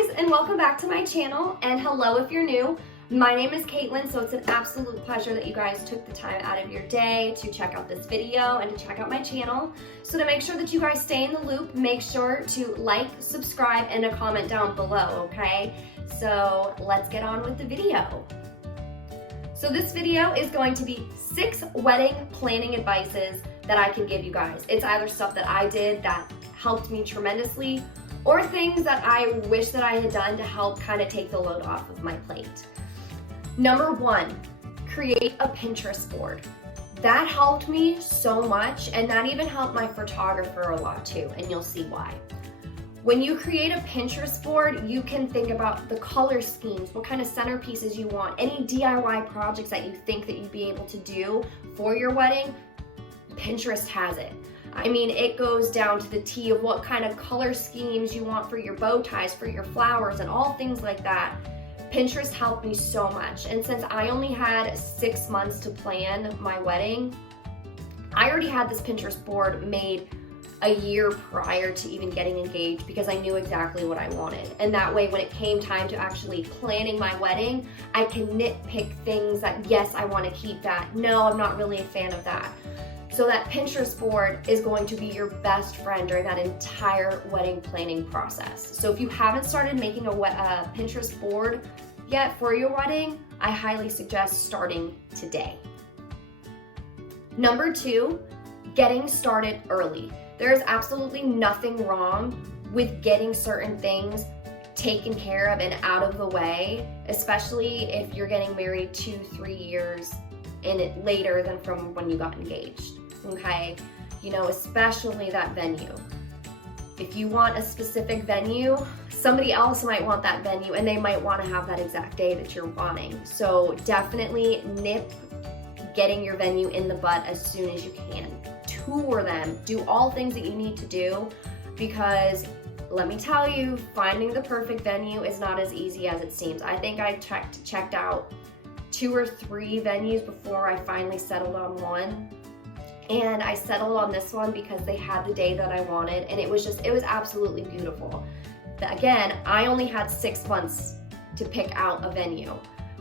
guys, and welcome back to my channel, and hello if you're new. My name is Caitlin, so it's an absolute pleasure that you guys took the time out of your day to check out this video and to check out my channel. So to make sure that you guys stay in the loop, make sure to like, subscribe, and a comment down below, okay? So let's get on with the video. So this video is going to be 6 wedding planning advices that I can give you guys. It's either stuff that I did that helped me tremendously, or things that I wish that I had done to help kind of take the load off of my plate. Number 1, create a Pinterest board. That helped me so much, and that even helped my photographer a lot too, and you'll see why. When you create a Pinterest board, you can think about the color schemes, what kind of centerpieces you want, any DIY projects that you think that you'd be able to do for your wedding. Pinterest has it. I mean, it goes down to the T of what kind of color schemes you want for your bow ties, for your flowers, and all things like that. Pinterest helped me so much. And since I only had 6 months to plan my wedding, I already had this Pinterest board made a year prior to even getting engaged because I knew exactly what I wanted. And that way, when it came time to actually planning my wedding, I can nitpick things that, yes, I want to keep that. No, I'm not really a fan of that. So that Pinterest board is going to be your best friend during that entire wedding planning process. So if you haven't started making a Pinterest board yet for your wedding, I highly suggest starting today. Number 2, getting started early. There is absolutely nothing wrong with getting certain things taken care of and out of the way, especially if you're getting married 2-3 years later than from when you got engaged. Okay, you know, especially that venue. If you want a specific venue, somebody else might want that venue, and they might want to have that exact day that you're wanting. So definitely nip getting your venue in the bud as soon as you can. Tour them, do all things that you need to do, because let me tell you, finding the perfect venue is not as easy as it seems. I think I checked out 2 or 3 venues before I finally settled on one. And I settled on this one because they had the day that I wanted, and it was absolutely beautiful. Again, I only had 6 months to pick out a venue,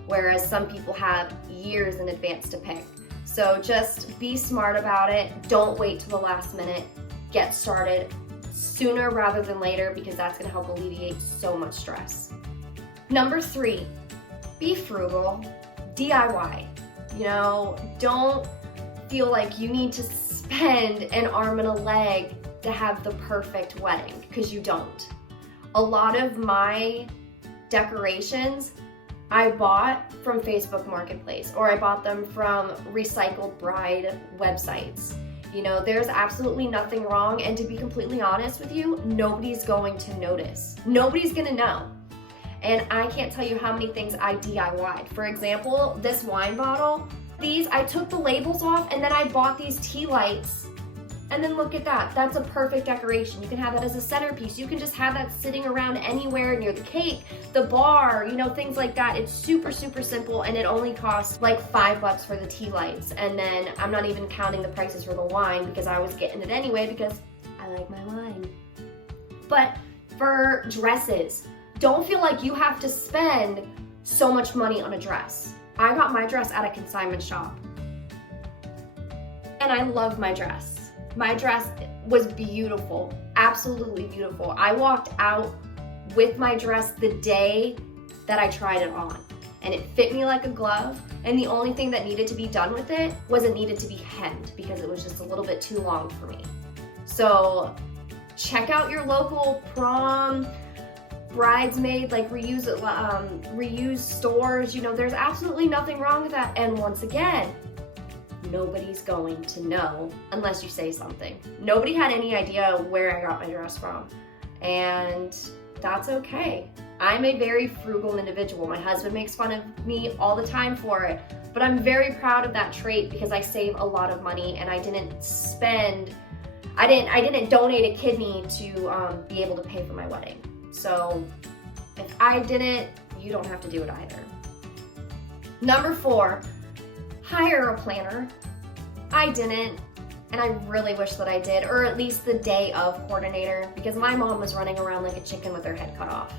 whereas some people have years in advance to pick. So just be smart about it. Don't wait till the last minute. Get started sooner rather than later, because that's gonna help alleviate so much stress. Number 3, be frugal, DIY. You know, don't feel like you need to spend an arm and a leg to have the perfect wedding, because you don't. A lot of my decorations I bought from Facebook Marketplace, or I bought them from Recycled Bride websites. You know, there's absolutely nothing wrong, and to be completely honest with you, nobody's going to notice. Nobody's gonna know. And I can't tell you how many things I DIY'd. For example, this wine bottle, I took the labels off, and then I bought these tea lights, and then look at that. That's a perfect decoration. You can have that as a centerpiece. You can just have that sitting around anywhere near the cake, the bar, you know, things like that. It's super, super simple, and it only costs like $5 for the tea lights. And then I'm not even counting the prices for the wine, because I was getting it anyway because I like my wine. But for dresses, don't feel like you have to spend so much money on a dress. I got my dress at a consignment shop, and I love my dress. My dress was beautiful, absolutely beautiful. I walked out with my dress the day that I tried it on, and it fit me like a glove, and the only thing that needed to be done with it was it needed to be hemmed, because it was just a little bit too long for me. So check out your local prom, bridesmaid, like reused stores. You know, there's absolutely nothing wrong with that. And once again, nobody's going to know unless you say something. Nobody had any idea where I got my dress from, and that's okay. I'm a very frugal individual. My husband makes fun of me all the time for it, but I'm very proud of that trait, because I save a lot of money, and I didn't donate a kidney to be able to pay for my wedding. So if I didn't, you don't have to do it either. Number 4, hire a planner. I didn't, and I really wish that I did, or at least the day of coordinator, because my mom was running around like a chicken with her head cut off.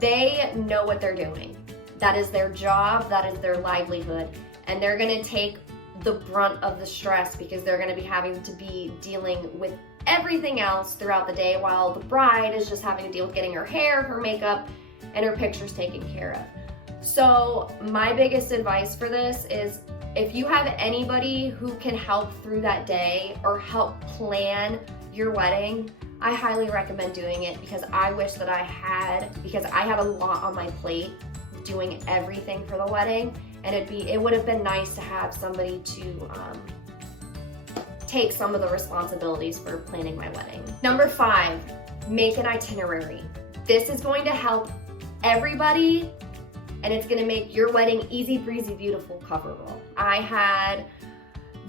They know what they're doing. That is their job, that is their livelihood, and they're gonna take the brunt of the stress because they're gonna be having to be dealing with everything else throughout the day while the bride is just having to deal with getting her hair, her makeup, and her pictures taken care of. So my biggest advice for this is if you have anybody who can help through that day or help plan your wedding, I highly recommend doing it because I wish that I had a lot on my plate doing everything for the wedding, and it would have been nice to have somebody to take some of the responsibilities for planning my wedding. Number 5, make an itinerary. This is going to help everybody, and it's gonna make your wedding easy breezy, beautiful, coverable. I had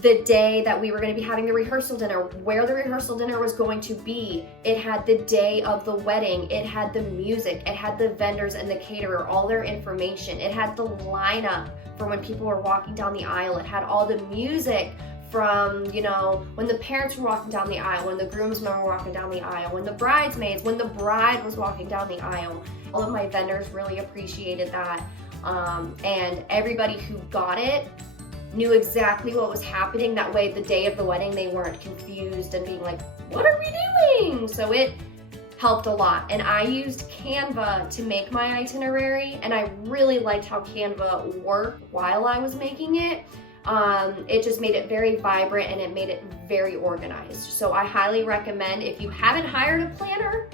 the day that we were gonna be having the rehearsal dinner, where the rehearsal dinner was going to be. It had the day of the wedding, it had the music, it had the vendors and the caterer, all their information. It had the lineup for when people were walking down the aisle. It had all the music from, you know, when the parents were walking down the aisle, when the groomsmen were walking down the aisle, when the bridesmaids, when the bride was walking down the aisle. All of my vendors really appreciated that. And everybody who got it knew exactly what was happening. That way, the day of the wedding, they weren't confused and being like, what are we doing? So it helped a lot. And I used Canva to make my itinerary, and I really liked how Canva worked while I was making it. It just made it very vibrant and it made it very organized. So I highly recommend, if you haven't hired a planner,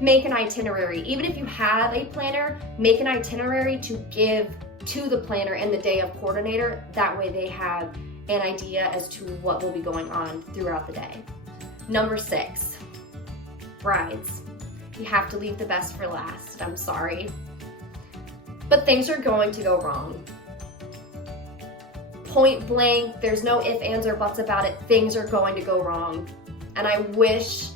make an itinerary. Even if you have a planner, make an itinerary to give to the planner and the day of coordinator. That way they have an idea as to what will be going on throughout the day. Number 6, brides. You have to leave the best for last. I'm sorry. But things are going to go wrong. Point blank, there's no ifs, ands, or buts about it. Things are going to go wrong. And I wish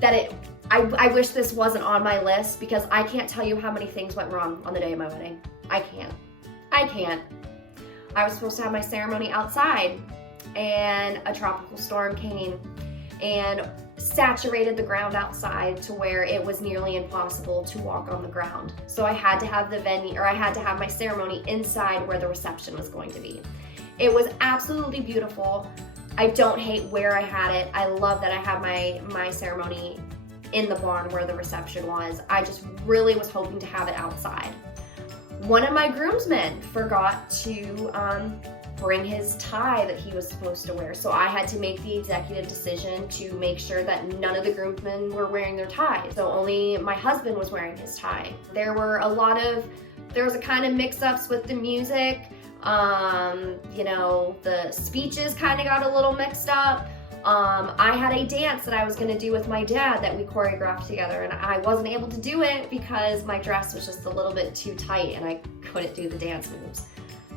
that I wish this wasn't on my list because I can't tell you how many things went wrong on the day of my wedding. I can't. I was supposed to have my ceremony outside, and a tropical storm came and saturated the ground outside to where it was nearly impossible to walk on the ground. So I had to have my ceremony inside where the reception was going to be. It was absolutely beautiful. I don't hate where I had it. I love that I had my ceremony in the barn where the reception was. I just really was hoping to have it outside. One of my groomsmen forgot to bring his tie that he was supposed to wear. So I had to make the executive decision to make sure that none of the groomsmen were wearing their ties. So only my husband was wearing his tie. There was a kind of mix-ups with the music. You know, the speeches kind of got a little mixed up. I had a dance that I was gonna do with my dad that we choreographed together, and I wasn't able to do it because my dress was just a little bit too tight and I couldn't do the dance moves.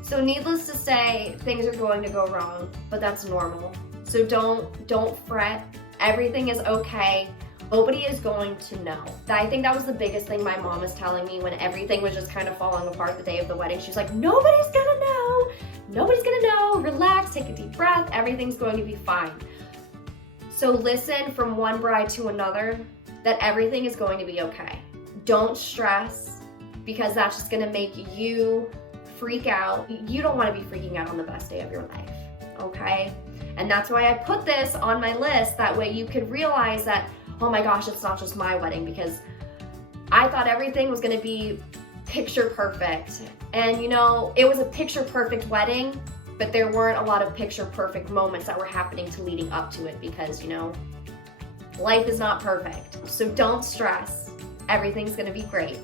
So needless to say, things are going to go wrong, but that's normal. So don't fret. Everything is okay. Nobody is going to know. I think that was the biggest thing my mom was telling me when everything was just kind of falling apart the day of the wedding. She's like, nobody's gonna know. Nobody's gonna know. Relax, take a deep breath. Everything's going to be fine. So listen from one bride to another that everything is going to be okay. Don't stress because that's just gonna make you freak out. You don't wanna be freaking out on the best day of your life, okay? And that's why I put this on my list. That way you could realize that, oh my gosh, it's not just my wedding, because I thought everything was gonna be picture perfect. And you know, it was a picture perfect wedding, but there weren't a lot of picture perfect moments that were happening to leading up to it because, you know, life is not perfect. So don't stress. Everything's gonna be great.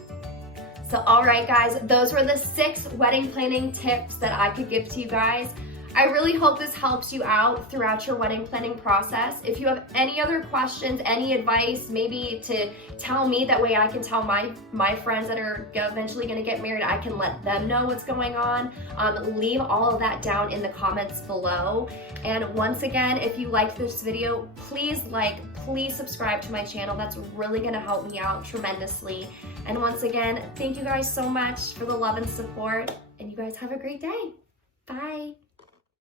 So all right, guys, those were the 6 wedding planning tips that I could give to you guys. I really hope this helps you out throughout your wedding planning process. If you have any other questions, any advice, maybe to tell me, that way I can tell my friends that are eventually gonna get married, I can let them know what's going on. Leave all of that down in the comments below. And once again, if you liked this video, please subscribe to my channel. That's really gonna help me out tremendously. And once again, thank you guys so much for the love and support, and you guys have a great day. Bye.